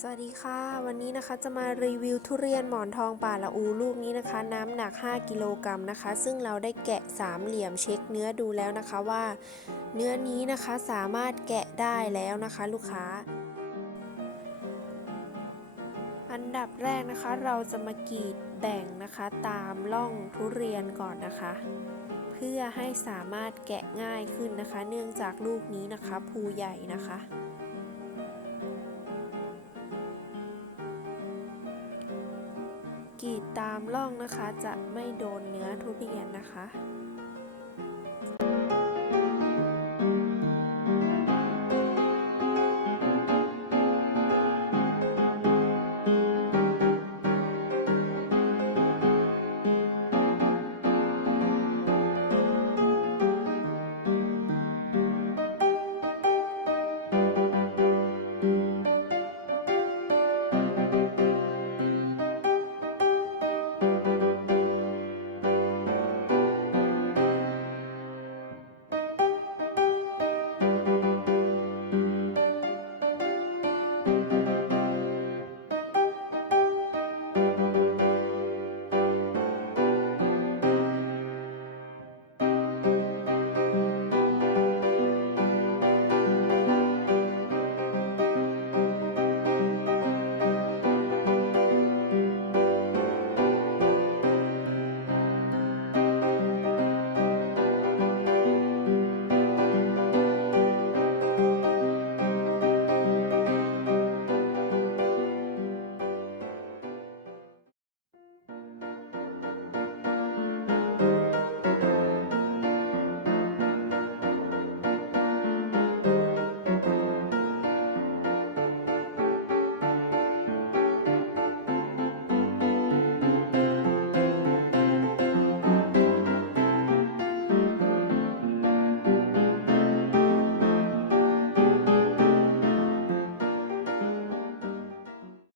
สวัสดีค่ะ วันนี้นะคะจะมารีวิวทุเรียนหมอนทองป่าละอูลูกนี้นะคะ น้ำหนัก 5 กิโลกรัมนะคะ ซึ่งเราได้แกะสามเหลี่ยมเช็คเนื้อดูแล้วนะคะว่า เนื้อนี้นะคะสามารถแกะได้แล้วนะคะ ลูกค้า อันดับแรกนะคะ เราจะมากรีดแบ่งนะคะ ตามร่องทุเรียนก่อนนะคะ เพื่อให้สามารถแกะง่ายขึ้นนะคะ เนื่องจากลูกนี้นะคะภูใหญ่นะคะ กรีดตามร่องนะคะ จะไม่โดนเนื้อทุเรียนนะคะ